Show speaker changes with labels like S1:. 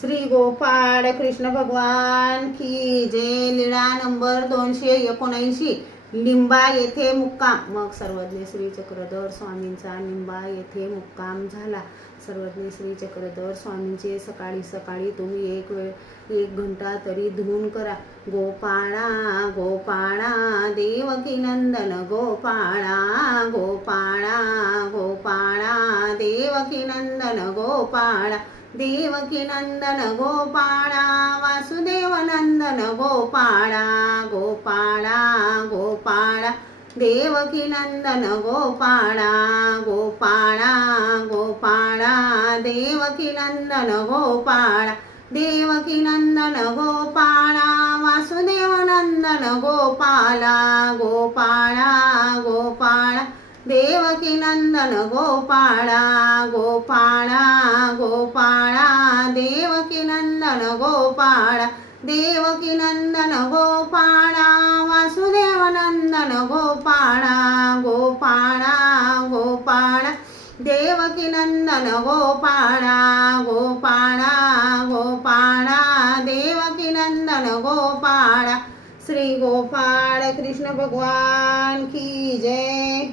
S1: श्री गोपाळ कृष्ण भगवान की जय. लीळा नंबर दोनशे एकोणऐंशी. लिंबा येथे मुक्काम. मग सर्वज्ञ श्री चक्रधर स्वामींचा लिंबा येथे मुक्काम झाला. सर्वज्ञ श्री चक्रधर स्वामींचे सकाळी सकाळी तुम्ही एक वेळ एक घंटा तरी धुवून करा. गोपाळा गोपाळा देवकी नंदन गोपाळा गोपाळा गोपाळा देवकी नंदन गोपाळा. देवकी नंदन गोपाळा वासुदेव नंदन गोपाळा गोपाळा गोपाळा देवकी नंदन गोपाळा गोपाळा गोपाळा देवकी नंदन गोपाळा देवकी नंदन गोपाळा वासुदेव नंदन गोपाळा गोपाळा गोपाळा देवकी नंदन गोपाळा गोपाळा गोपाळा देवकी नंदन गोपाळा देवकी नंदन गोपाळा वासुदेव नंदन गोपाळा गोपाळा गोपाळा देवकी नंदन गोपाळा गोपाळा गोपाळा देवकी नंदन गोपाळा श्री गोपाळ कृष्ण भगवान की जय